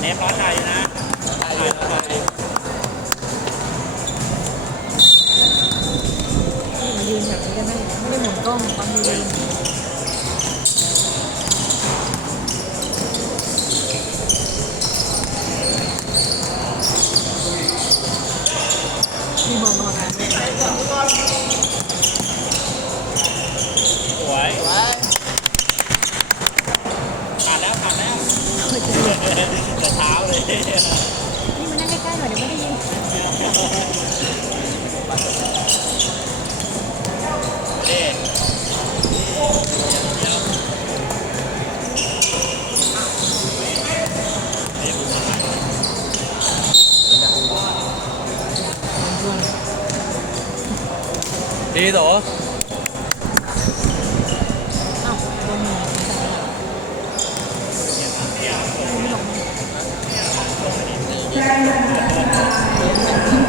เนฟร้อนใจนะถ่ายเข้าไปมายืนแบบนี้กันได้ไม่ได้หมุนกล้องตอนยืนมีมองกรรมการด้วย ดีโต เอ้าโดนหนึ่ง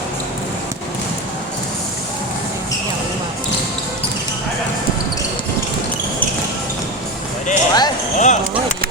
哎。来我来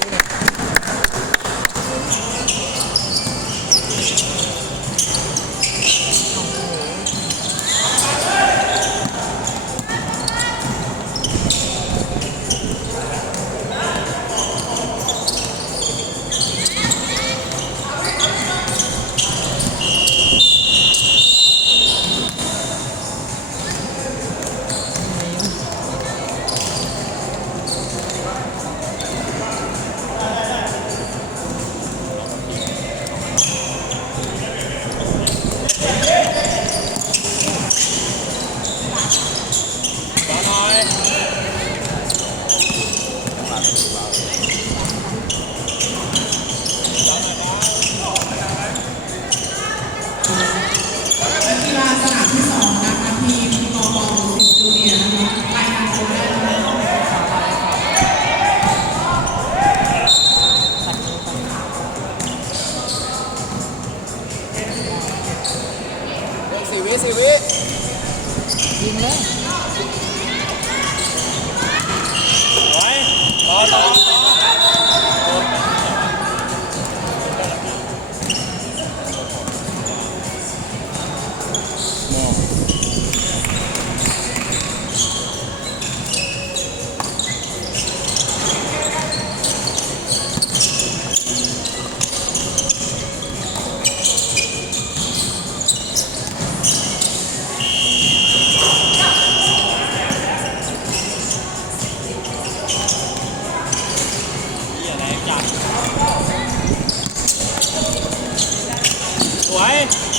喂。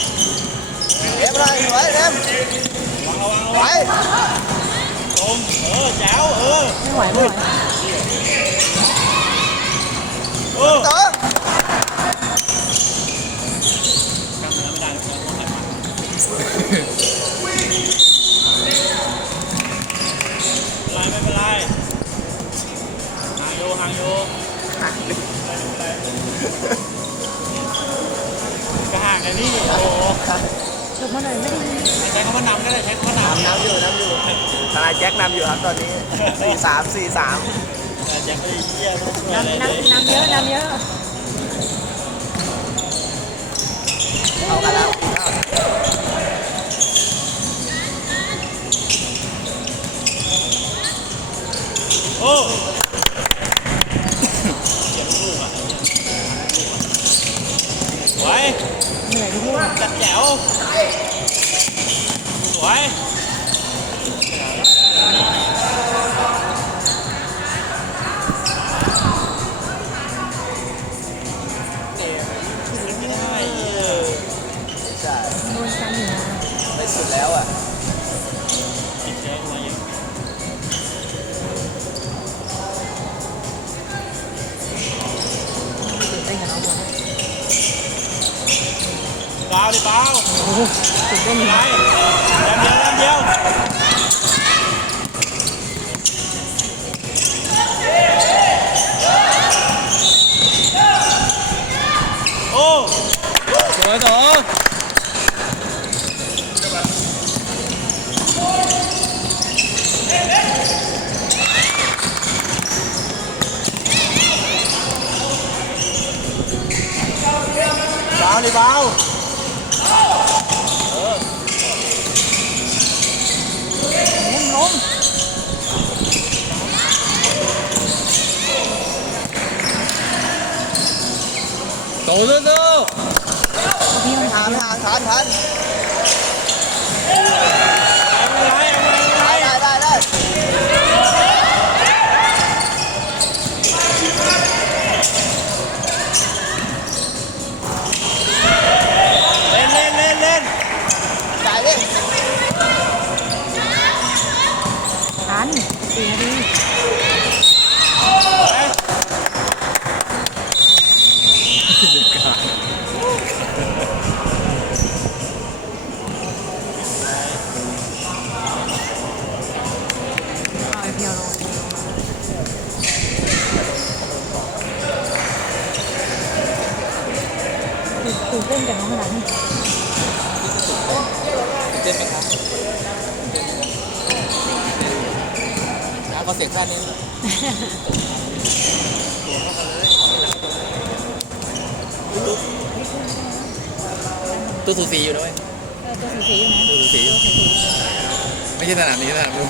อะไรจับสวยเอ็มอะไรไว้เอ็มระวังระวังระไว้วังตรงเออแจ๋วเออไม่ไหวไม่ไหวเออต่อกล้ามเนื้อไม่ได้ต้องต้องหันมาไม่เป็นไรไม่เป็นไรห่างโยห่างโยก็ห่างกันนี่โอ้ โหหลบมาหน่อยไม่ได้ยินใช้คำว่านำก็ได้ใช้คำว่านำนำอยู่น้ำอยู่ทนายแจ็คนำอยู่ครับตอนนี้สี่สามสี่สามแจ็คไม่ได้เยี่ยวน้ำน้ำนำเยอะน้ำเยอะเอากันแล้ว Tổ lên đâu Thằng thằng thằng ตัวสูสีอยู่ด้วยเออตัวสีๆอยู่นะตัวสูสีไม่ใช่สนามนี้สนามนู้น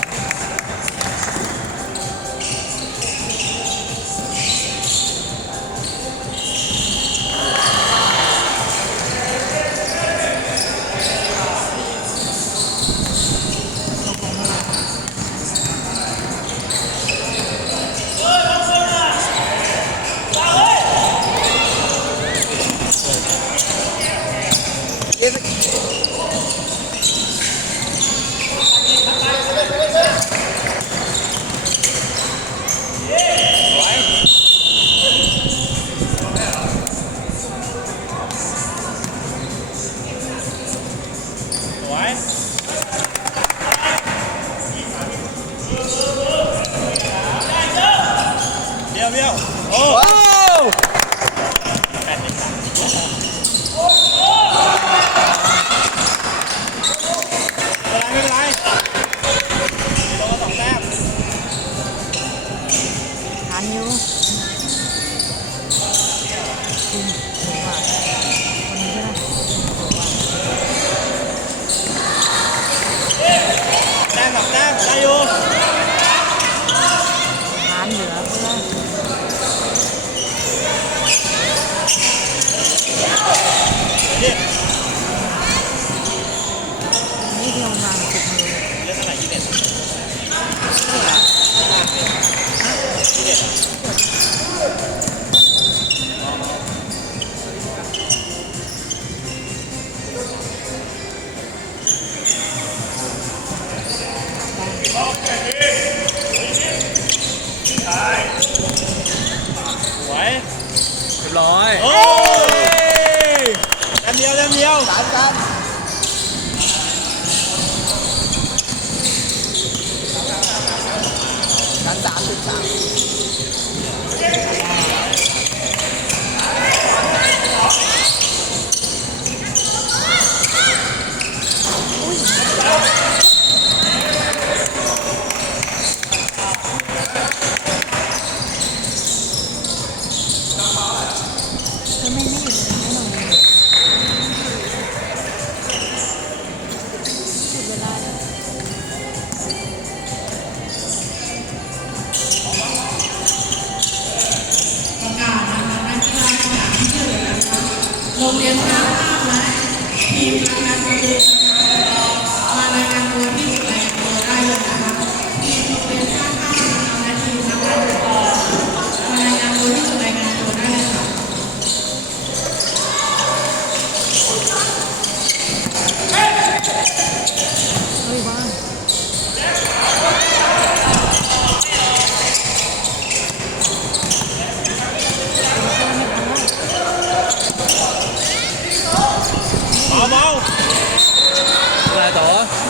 走啊。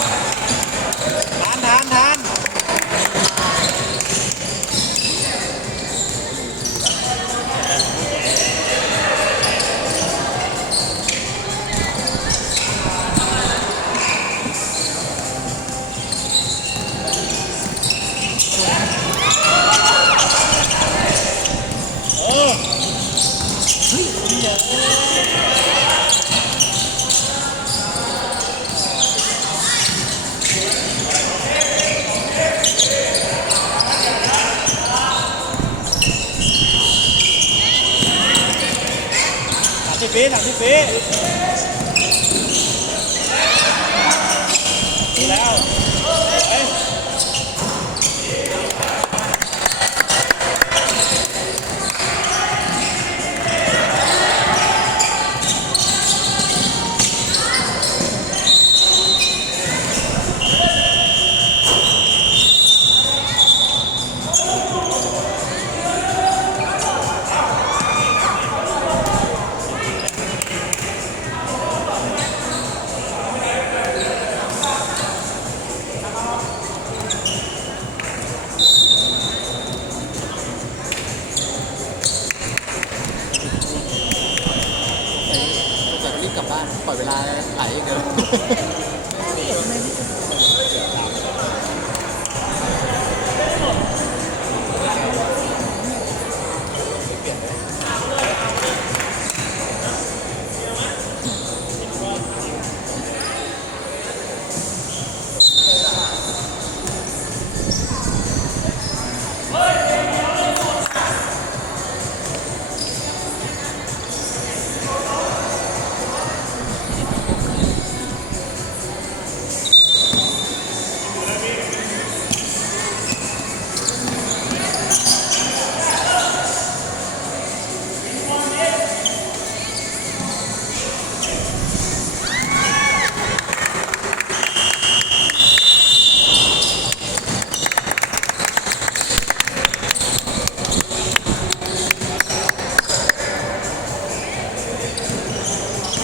That's it.